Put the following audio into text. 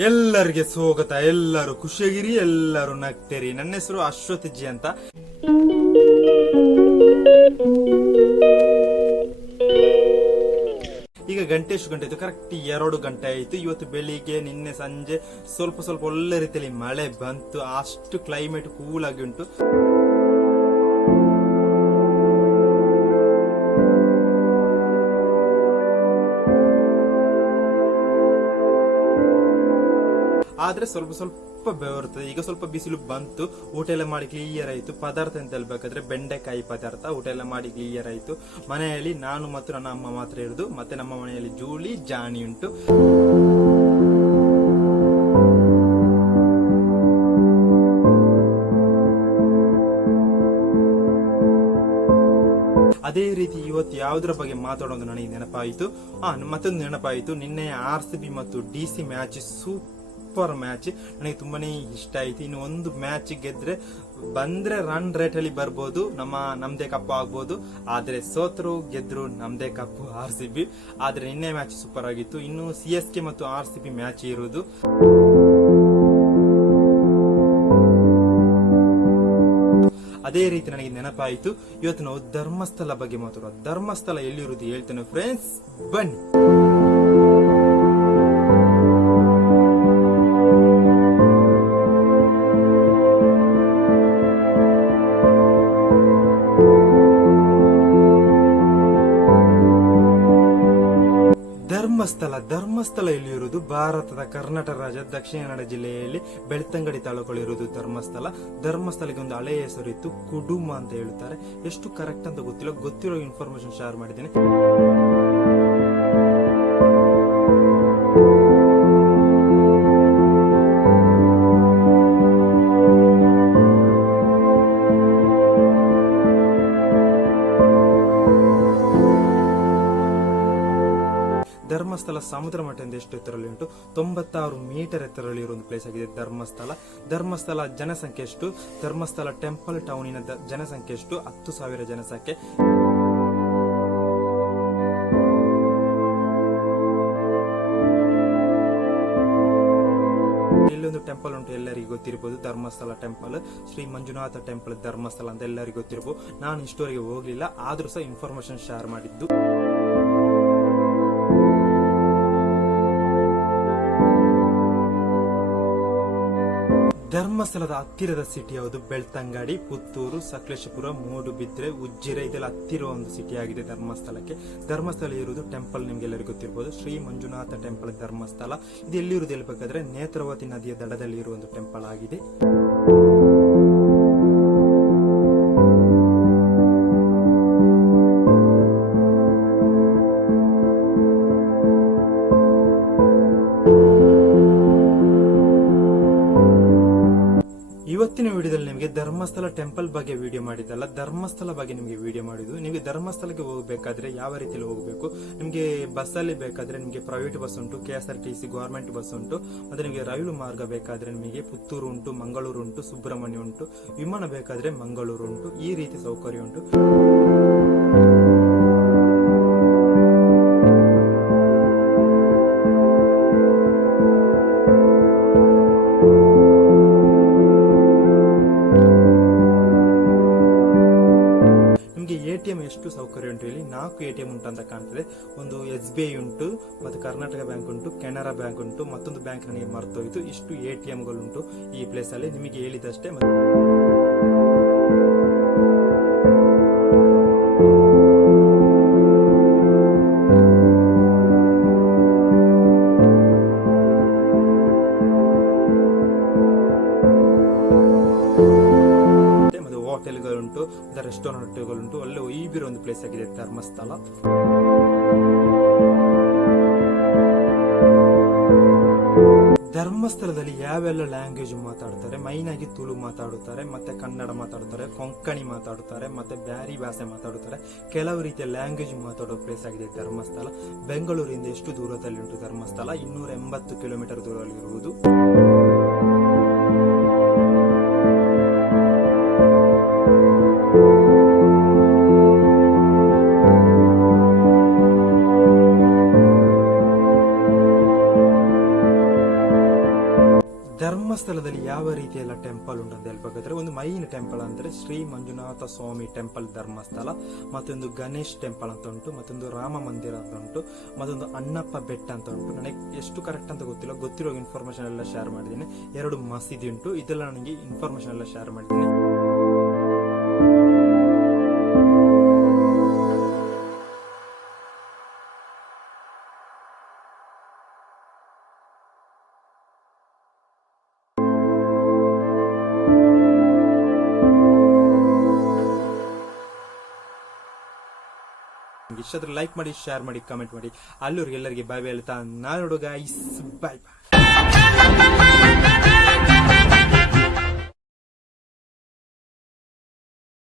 ಎಲ್ಲರಿಗೆ ಸ್ವಾಗತ, ಎಲ್ಲರೂ ಖುಷಿಯಾಗಿರಿ, ಎಲ್ಲರೂ ನಗ್ತೇರಿ. ನನ್ನ ಹೆಸರು ಅಶ್ವಥ್ ಜಿ ಅಂತ. ಈಗ ಗಂಟೆ ಎಷ್ಟು ಗಂಟೆ ಆಯ್ತು? ಕರೆಕ್ಟ್ ಎರಡು ಗಂಟೆ ಆಯ್ತು. ಇವತ್ತು ಬೆಳಿಗ್ಗೆ, ನಿನ್ನೆ ಸಂಜೆ ಸ್ವಲ್ಪ ಸ್ವಲ್ಪ ಒಳ್ಳೆ ರೀತಿಯಲ್ಲಿ ಮಳೆ ಬಂತು. ಅಷ್ಟು ಕ್ಲೈಮೇಟ್ ಕೂಲ್ ಆಗಿ ಉಂಟು. ಆದ್ರೆ ಸ್ವಲ್ಪ ಸ್ವಲ್ಪ ಬೆವರ್ತದೆ ಈಗ ಸ್ವಲ್ಪ ಬಿಸಿಲು ಬಂತು, ಊಟ ಎಲ್ಲ ಮಾಡಿ ಕ್ಲಿಯರ್ ಆಯ್ತು. ಪದಾರ್ಥ ಅಂತ ಹೇಳ್ಬೇಕಾದ್ರೆ ಬೆಂಡೆಕಾಯಿ ಪದಾರ್ಥ ಊಟ ಎಲ್ಲ ಮಾಡಿ ಕ್ಲಿಯರ್ ಆಯ್ತು. ಮನೆಯಲ್ಲಿ ನಾನು ಮತ್ತು ನನ್ನ ಅಮ್ಮ ಮಾತ್ರ ಇರುದು. ಮತ್ತೆ ನಮ್ಮ ಮನೆಯಲ್ಲಿ ಜೂಳಿ ಜಾಣಿ ಉಂಟು. ಅದೇ ರೀತಿ ಇವತ್ತು ಯಾವುದರ ಬಗ್ಗೆ ಮಾತಾಡೋದು ನನಗೆ ನೆನಪಾಯಿತು. ಆ, ಮತ್ತೊಂದು ನೆನಪಾಯಿತು. ನಿನ್ನೆ ಆರ್ ಸಿ ಬಿ ಮತ್ತು D C match super match. ನನಗೆ ತುಂಬಾನೇ ಇಷ್ಟ ಆಯ್ತು. ಇನ್ನು ಒಂದು ಮ್ಯಾಚ್ ಗೆದ್ರೆ ಬಂದ್ರೆ ರನ್ ರೇಟ್ ಅಲ್ಲಿ ಬರ್ಬೋದು. ನಮ್ಮ ನಮ್ದೇ ಕಪ್ಪು ಆಗ್ಬೋದು. ಆದ್ರೆ ಸೋತರು, ಗೆದ್ರು ನಮ್ದೇ ಕಪ್ಪು ಆರ್ ಸಿ ಬಿ ಆದ್ರೆ ನಿನ್ನೆ ಮ್ಯಾಚ್ ಸೂಪರ್ ಆಗಿತ್ತು. ಇನ್ನು ಸಿ ಎಸ್ ಕೆ ಮತ್ತು ಆರ್ ಸಿ ಬಿ ಮ್ಯಾಚ್ ಇರುವುದು. ಅದೇ ರೀತಿ ನನಗೆ ನೆನಪಾಯಿತು. ಇವತ್ತು ನಾವು ಧರ್ಮಸ್ಥಳ ಬಗ್ಗೆ ಮಾತಾಡೋದು ಧರ್ಮಸ್ಥಳ ಎಲ್ಲಿರುವುದು ಹೇಳ್ತೇನೆ ಫ್ರೆಂಡ್ಸ್ ಬನ್ನಿ. ಧರ್ಮಸ್ಥಳ ಧರ್ಮಸ್ಥಳ ಇಲ್ಲಿರುವುದು ಭಾರತದ ಕರ್ನಾಟಕ ರಾಜ್ಯ, ದಕ್ಷಿಣ ಕನ್ನಡ ಜಿಲ್ಲೆಯಲ್ಲಿ ಬೆಳ್ತಂಗಡಿ ತಾಲೂಕಲ್ಲಿರುವುದು ಧರ್ಮಸ್ಥಳ. ಧರ್ಮಸ್ಥಳಕ್ಕೆ ಒಂದು ಹಳೆಯ ಹೆಸರು ಇತ್ತು ಕುಡುಮ ಅಂತ ಹೇಳುತ್ತಾರೆ. ಎಷ್ಟು ಕರೆಕ್ಟ್ ಅಂತ ಗೊತ್ತಿಲ್ಲ, ಗೊತ್ತಿರೋ ಇನ್ಫಾರ್ಮೇಶನ್ ಶೇರ್ ಮಾಡಿದ್ದೇನೆ. ಧರ್ಮಸ್ಥಳ ಸಮುದ್ರ ಮಟ್ಟದಿಂದ ಎಷ್ಟು ಎತ್ತರಲ್ಲಿ ಉಂಟು? ತೊಂಬತ್ತಾರು ಮೀಟರ್ ಎತ್ತರಲ್ಲಿ ಇರುವ ಒಂದು ಪ್ಲೇಸ್ ಆಗಿದೆ ಧರ್ಮಸ್ಥಳ. ಧರ್ಮಸ್ಥಳ ಜನಸಂಖ್ಯೆ ಎಷ್ಟು? ಧರ್ಮಸ್ಥಳ ಟೆಂಪಲ್ ಟೌನಿನ ಜನಸಂಖ್ಯೆ ಎಷ್ಟು? ಹತ್ತು ಸಾವಿರ ಜನಸಂಖ್ಯೆ. ಇಲ್ಲೊಂದು ಟೆಂಪಲ್ ಉಂಟು, ಎಲ್ಲರಿಗೂ ಗೊತ್ತಿರಬಹುದು ಧರ್ಮಸ್ಥಳ ಟೆಂಪಲ್ ಶ್ರೀ ಮಂಜುನಾಥ ಟೆಂಪಲ್ ಧರ್ಮಸ್ಥಳ ಅಂತ ಎಲ್ಲರಿಗೂ ಗೊತ್ತಿರಬಹುದು ನಾನು ಇಷ್ಟವರೆಗೆ ಹೋಗ್ಲಿಲ್ಲ, ಆದ್ರೂ ಸಹ ಇನ್ಫಾರ್ಮೇಶನ್ ಶೇರ್ ಮಾಡಿದ್ದು. ಧರ್ಮಸ್ಥಳದ ಹತ್ತಿರದ ಸಿಟಿ ಯಾವುದು? ಬೆಳ್ತಂಗಡಿ, ಪುತ್ತೂರು, ಸಕಲೇಶಪುರ, ಮೂಡುಬಿದ್ರೆ, ಉಜ್ಜಿರೆ, ಇದೆಲ್ಲ ಹತ್ತಿರ ಒಂದು ಸಿಟಿ ಆಗಿದೆ ಧರ್ಮಸ್ಥಳಕ್ಕೆ. ಧರ್ಮಸ್ಥಳ ಇರುವುದು ಟೆಂಪಲ್ ನಿಮ್ಗೆಲ್ಲರಿಗೂ ಗೊತ್ತಿರಬಹುದು ಶ್ರೀ ಮಂಜುನಾಥ ಟೆಂಪಲ್ ಧರ್ಮಸ್ಥಳ. ಇದು ಎಲ್ಲಿರುವುದು ಹೇಳ್ಬೇಕಾದ್ರೆ ನೇತ್ರಾವತಿ ನದಿಯ ದಡದಲ್ಲಿ ಇರುವ ಒಂದು ಟೆಂಪಲ್ ಆಗಿದೆ. ಇವತ್ತಿನ ವಿಡಿಯೋದಲ್ಲಿ ನಿಮಗೆ ಧರ್ಮಸ್ಥಳ ಟೆಂಪಲ್ ಬಗ್ಗೆ ವಿಡಿಯೋ ಮಾಡಿದ್ದಲ್ಲ. ಧರ್ಮಸ್ಥಳ ಬಗ್ಗೆ ನಿಮಗೆ ವಿಡಿಯೋ ಮಾಡಿದ್ದು. ನಿಮಗೆ ಧರ್ಮಸ್ಥಳಕ್ಕೆ ಹೋಗಬೇಕಾದ್ರೆ ಯಾವ ರೀತಿಯಲ್ಲಿ ಹೋಗಬೇಕು? ನಿಮಗೆ ಬಸ್ಸಲ್ಲಿ ಬೇಕಾದ್ರೆ ನಿಮಗೆ ಪ್ರೈವೇಟ್ ಬಸ್ ಉಂಟು K S R T C government bus ಉಂಟು, ಮತ್ತೆ ನಿಮಗೆ ರೈಲು ಮಾರ್ಗ ಬೇಕಾದ್ರೆ ನಿಮಗೆ ಪುತ್ತೂರು ಉಂಟು, ಮಂಗಳೂರು ಉಂಟು, ಸುಬ್ರಹ್ಮಣ್ಯ ಉಂಟು, ವಿಮಾನ ಬೇಕಾದ್ರೆ ಮಂಗಳೂರು ಉಂಟು, ಈ ರೀತಿ ಸೌಕರ್ಯ ಉಂಟು. ಟಿ ಎಂ ಎಷ್ಟು ಸೌಕರ್ಯ ಉಂಟು ಇಲ್ಲಿ ನಾಲ್ಕು ಎ ಟಿ ಎಂ ಉಂಟು ಅಂತ ಕಾಣ್ತದೆ. ಒಂದು ಎಸ್ ಬಿ ಐ ಉಂಟು, ಮತ್ತು ಕರ್ನಾಟಕ ಬ್ಯಾಂಕ್ ಉಂಟು, ಕೆನರಾ ಬ್ಯಾಂಕ್ ಉಂಟು, ಮತ್ತೊಂದು ಬ್ಯಾಂಕ್ ನನಗೆ ಮರ್ತೋಯ್ತು ಇಷ್ಟು ಎ ಟಿ ಉಂಟು ಈ ಪ್ಲೇಸ್ ಅಲ್ಲಿ. ನಿಮಗೆ ಹೇಳಿದಷ್ಟೇ. ಮತ್ತೆ ರೆಸ್ಟೋರೆಂಟ್ಗಳುಂಟು ಈ ಈಬಿರೋ ಒಂದು ಪ್ಲೇಸ್ ಆಗಿದೆ, ಧರ್ಮಸ್ಥಳ. ಧರ್ಮಸ್ಥಳದಲ್ಲಿ ಯಾವೆಲ್ಲ ಲ್ಯಾಂಗ್ವೇಜ್ ಮಾತಾಡ್ತಾರೆ? ಮೈನ್ ಆಗಿ ತುಳು ಮಾತಾಡುತ್ತಾರೆ, ಮತ್ತೆ ಕನ್ನಡ ಮಾತಾಡುತ್ತಾರೆ, ಕೊಂಕಣಿ ಮಾತಾಡುತ್ತಾರೆ, ಮತ್ತೆ ಬ್ಯಾರಿ ಭಾಷೆ ಮಾತಾಡುತ್ತಾರೆ. ಕೆಲವು ರೀತಿಯ ಲ್ಯಾಂಗ್ವೇಜ್ ಮಾತಾಡೋ ಪ್ಲೇಸ್ ಆಗಿದೆ ಧರ್ಮಸ್ಥಳ. ಬೆಂಗಳೂರಿಂದ ಎಷ್ಟು ದೂರದಲ್ಲಿ ಉಂಟು ಧರ್ಮಸ್ಥಳ? ಇನ್ನೂರ ಎಂಬತ್ತು ಕಿಲೋಮೀಟರ್ ದೂರದಲ್ಲಿರುವುದು. ಧರ್ಮಸ್ಥಳದಲ್ಲಿ ಯಾವ ರೀತಿಯೆಲ್ಲ ಟೆಂಪಲ್ ಉಂಟು ಅಂತ ಹೇಳ್ಬೇಕಾದ್ರೆ ಒಂದು ಮೈನ್ ಟೆಂಪಲ್ ಅಂದ್ರೆ ಶ್ರೀ ಮಂಜುನಾಥ ಸ್ವಾಮಿ ಟೆಂಪಲ್ ಧರ್ಮಸ್ಥಳ, ಮತ್ತೊಂದು ಗಣೇಶ್ ಟೆಂಪಲ್ ಅಂತ ಉಂಟು, ಮತ್ತೊಂದು ರಾಮ ಮಂದಿರ ಅಂತ ಉಂಟು, ಮತ್ತೊಂದು ಅಣ್ಣಪ್ಪ ಬೆಟ್ಟ ಅಂತ ಉಂಟು. ನನಗೆ ಎಷ್ಟು ಕರೆಕ್ಟ್ ಅಂತ ಗೊತ್ತಿಲ್ಲ, ಗೊತ್ತಿರೋ ಇನ್ಫಾರ್ಮೇಶನ್ ಎಲ್ಲ ಶೇರ್ ಮಾಡಿದ್ದೀನಿ. ಎರಡು ಮಸೀದಿ ಉಂಟು, ಇದೆಲ್ಲ ನನಗೆ ಇನ್ಫಾರ್ಮೇಶನ್ ಎಲ್ಲ ಶೇರ್ ಮಾಡಿದ್ದೀನಿ. ನಿಮ್ಗೆ ಇಷ್ಟ ಲೈಕ್ ಮಾಡಿ ಶೇರ್ ಮಾಡಿ ಕಮೆಂಟ್ ಮಾಡಿ. ಅಲ್ಲೂರಿಗೆ ಎಲ್ಲರಿಗೆ ಬಾಯ್ ಬಾಯ್ ಹೇಳ್ತಾ ನಾನು ಹುಡುಗ ಇಸ್ ಬಾಯ್ ಬಾಯ್